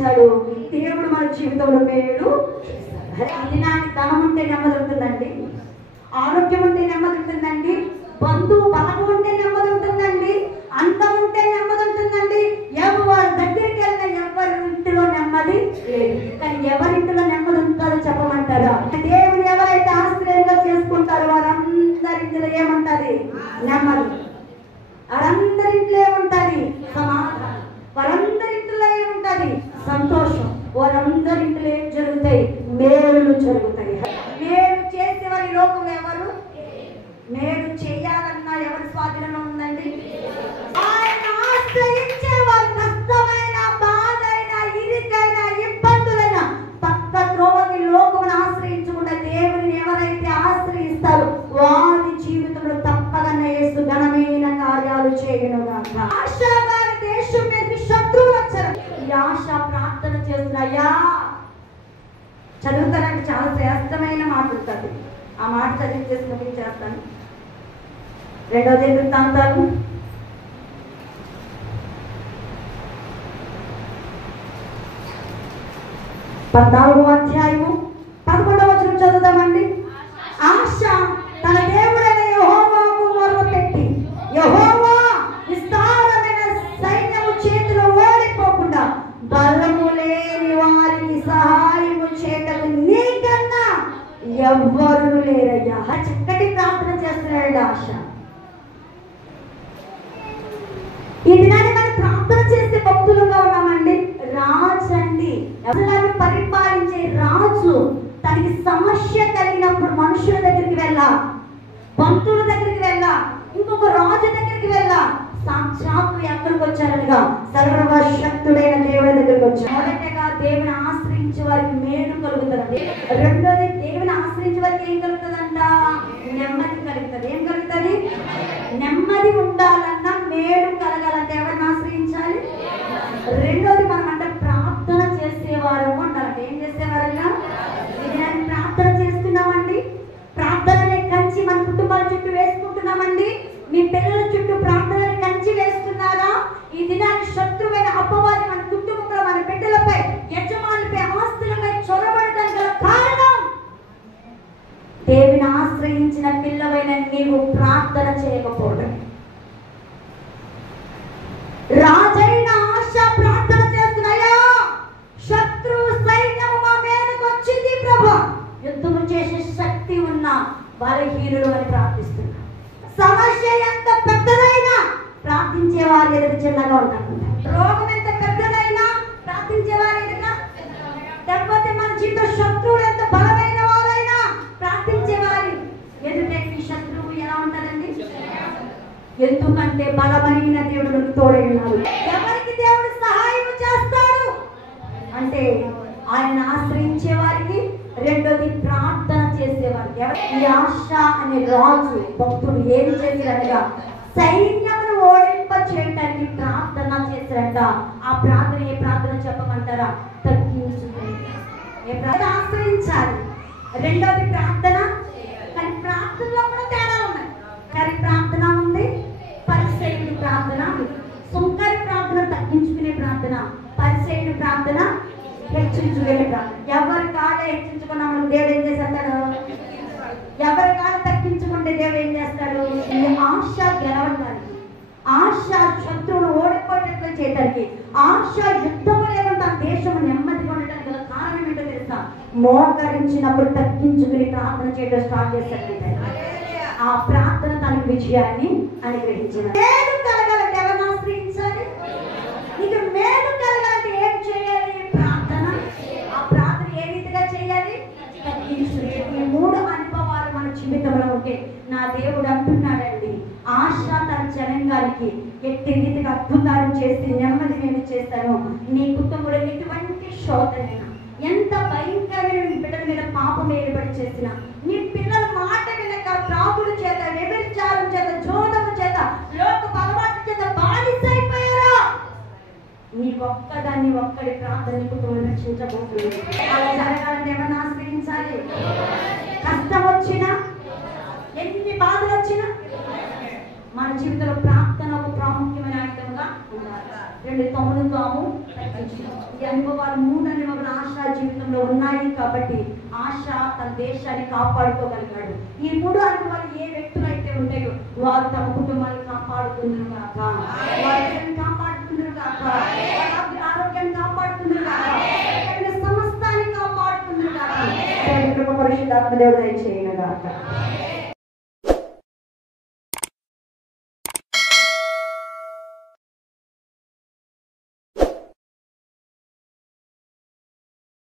ఆశ్రయించాడు, దేవుడు మన జీవితంలో మేలు. ధనం ఉంటే నెమ్మది ఉంటుందండి, ఆరోగ్యం ఉంటే నెమ్మది ఉంటుందండి, బంధువు బలం ఉంటే నెమ్మది ఉంటుందండి, అందం ఉంటే నెమ్మది ఉంటుందండి. ఎవరి దగ్గరికి వెళ్ళిన ఎవరి ఇంటిలో నెమ్మది లేదు. కానీ ఎవరింటిలో నెమ్మది ఉంటుందో చెప్పమంటారా? దేవుడు ఎవరైతే ఆశ్రయంగా చేసుకుంటారో వారందరింటిలో ఏముంటది? నెమ్మది. వారందరింట్లో ఏముంటది? సమాధానం. వారందరింటిలో ఏముంటది? సంతోషం. వారందరింటిలో ఏం జరుగుతాయి? మేలు జరుగుతాయి. మేలు చేసేవారి లోకం ఎవరు? మేలు చేయాలన్నా ఎవరి స్వాధీనంలో ఉందండి? ఆయన ఆశ్రయించే వారు కష్టమైన, బాధైన, ఇరుకైన, ఇబ్బందులైన పక్క త్రోవకి లోకమును ఆశ్రయించకుండా దేవుని ఎవరైతే ఆశ్రయిస్తారో వారి జీవితంలో తప్పకుండా యేసు ఘనమైన కార్యాలు చేయనుగాక. ఆశా గారి దేశం మీద శత్రువులు వచ్చారు. ఈ ఆశ ప్రార్థన చేస్తున్నాయా? చదువుతానంటే చాలా శ్రేష్టమైన మాట ఉంటుంది. ఆ మాట చదివి చేసి చేస్తాను. 2వ దినవృత్తాంతాలు 14వ అధ్యాయము 11వ వచనం చదువుదామండి. ఆశ తన దేవుడైన యెహోవాకు మొర్రపెట్టి, యెహోవా విస్తారమైన సైన్యము చేతిలో ఓడిపోకుండా బలము లేని వారికి సహాయము చేయటకు నీకన్నా ఎవ్వరు లేరయ్యా. చక్కటి ప్రార్థన చేస్తున్నాడు ఆశ. ఈ దినాన్ని మనం ప్రార్థన చేసే భక్తులుగా ఉన్నామండి. రాజు అండి, ఎవరిని పరిపాలించే రాజు తనకి సమస్య కలిగినప్పుడు మనుషుల దగ్గరికి వెళ్ళా, భక్తుల దగ్గరికి వెళ్ళా, ఇంకొక రాజు దగ్గరికి వెళ్ళా. సాక్షాత్తు ఎక్కడికి వచ్చారనగా సర్వశక్తుడైన దేవుని దగ్గరికి వచ్చారు. మొదటగా దేవుని ఆశ్రయించే వారికి మేలు కలుగుతుంది. రెండోది దేవుని ఆశ్రయించే వారికి ఏం కలుగుతుందంట? నెమ్మది కలుగుతుంది. ఏం కలుగుతుంది? నెమ్మది ఉండాలన్నా, మేలు కలగాలంటే ఎవరిని ఆశ్రయించాలి? రెండోది మనం అంటే ప్రార్థన చేసేవారు అంటారు. ఏం చేసేవారన్నా? ఇది ప్రార్థన చేస్తున్నామండి. ప్రార్థననే కంచి మన కుటుంబాల చుట్టూ వేసుకుంటున్నామండి. మీ పిల్లల చుట్టూ ప్రార్థనని కంచి వేస్తున్నారా? ఈ దినాన్ని శత్రువైన అపవాది మన కుటుంబంలో, మన బిడ్డలపై, యజమానులపై, ఆస్తులపై చొరబడడానికి గల కారణం దేవుని ఆశ్రయించిన పిల్లవైన నీవు ప్రార్థన చేయకపోవడం. రాజైన ఆశ ప్రార్థన చేస్తున్నాయా? శత్రు సైన్యము మా మీదకు వచ్చింది ప్రభు, యుద్ధము చేసే శక్తి ఉన్న బలహీనుడు అని ప్రార్థిస్తున్నా. సమస్య ఎంత పెద్దదైనా ప్రార్థించే వారి ఎదురు చిన్నగా ఉంటారు. రోగం ఎంత పెద్దదైనా ప్రార్థించే వారి ఎదురుగా, లేకపోతే మన జీవిత శత్రువులు ఎంత బలమైన వారైనా ప్రార్థించే వారి ఎదుటే ఈ శత్రువు ఎలా ఉంటారండి? ఎందుకంటే బలమైన దేవుడు తోడై ఉన్నాడు. ఎవరికి దేవుడు సహాయం చేస్తాడు అంటే ఆయన ఆశ్రయించే వారికి, రెండోది ప్రార్థన చేసేవారికి. ఈ ఆశ అనే రాజు భక్తుడు ఏమి చేశారనగా సైన్యమును ఓడింప చేయడానికి ప్రార్థన చేశారంట. ఆ ప్రార్థన ఏ ప్రార్థన చెప్పమంటారా? తగ్గించుకుని ఏ ప్రార్థన ఆశ్రయించాలి. రెండోది ప్రార్థన. కానీ ప్రార్థనలో కూడా తేడా ఉన్నాయి. కానీ ప్రార్థన ఉంది, పరిసయుడి ప్రార్థన, సుంకరి ప్రార్థన తగ్గించుకునే ప్రార్థన, పరిసయుడి ప్రార్థన హెచ్చించుకునే ప్రార్థన. ఎవరి కాడ హెచ్చించుకున్నామని దేవుడు ఏం చేస్తాడు? ఎవరి కాడ తగ్గించుకుంటే దేవుడు ఏం చేస్తాడు? ఈ ఆశ గెలవడానికి, ఆశ శత్రువును ఓడిపోయేట్లు చేయడానికి, ఆశ యుద్ధము లేకుండా దేశము నెమ్మదిగా ఉండడానికి గల కారణం ఏంటో తెలుసా? మోకరించినప్పుడు తగ్గించుకుని ప్రార్థన చేయడం స్టార్ట్ చేస్తాడు. ఆ ప్రార్థన తనకు విజయాన్ని అనుగ్రహించిన. మేలు కలగాలంటే ఎవరిని ఆశ్రయించాలి? నీకు మేలు కలగాలంటే ఏం చేయాలి? ప్రార్థన. ఆ ప్రార్థన ఏ రీతిగా చేయాలి? ఈ 3 అనుభవాలు మన జీవితంలో ఉంటే నా దేవుడు అంటున్నాడండి, ఆశ తన జనంగారికి ఎట్టి రీతిగా అద్భుతాలు చేసి నెమ్మది నేను చేస్తాను. నీ కుటుంబంలో ఎటువంటి శోధనైనా, ఎంత భయంకరమైన బిడ్డల మీద పాపం ఏర్పడి చేసిన, నీ పిల్లల మాట వినక త్రాగుడు చేత, వ్యభిచారం చేత, జోదము చేత, లోక అలవాటు చేత బానిసైపోయారా? నీకొక్కదాన్ని ఒక్కడి ప్రార్థన కుటుంబం రక్షించబోతుంది. అలా జరగాలంటే ఎవరిని ఆశ్రయించాలి? కష్టం వచ్చినా, ఎన్ని బాధలు వచ్చినా మన జీవితంలో ప్రార్థన ఒక ప్రాముఖ్యమైన ఆయుధంగా రెండు తమను తాము తగ్గించుకున్నాం. ఈ అనుభవాలు 3 అనుభవాలు ఆశా జీవితంలో ఉన్నాయి కాబట్టి ఆశ తన దేశాన్ని కాపాడుకోగలిగాడు. ఈ 3 అనుభవాలు ఏ వ్యక్తులైతే ఉంటాయో వారు తమ కుటుంబాన్ని కాపాడుతుందరు కాక, వారి కాపాడుతుందరు కాక, వారి ఆరోగ్యాన్ని కాపాడుతుందరు కాక, సమస్తాన్ని కాపాడుతుందరు కాక. పరిశుద్ధాత్మ దేవుడు దయచేయను గాక.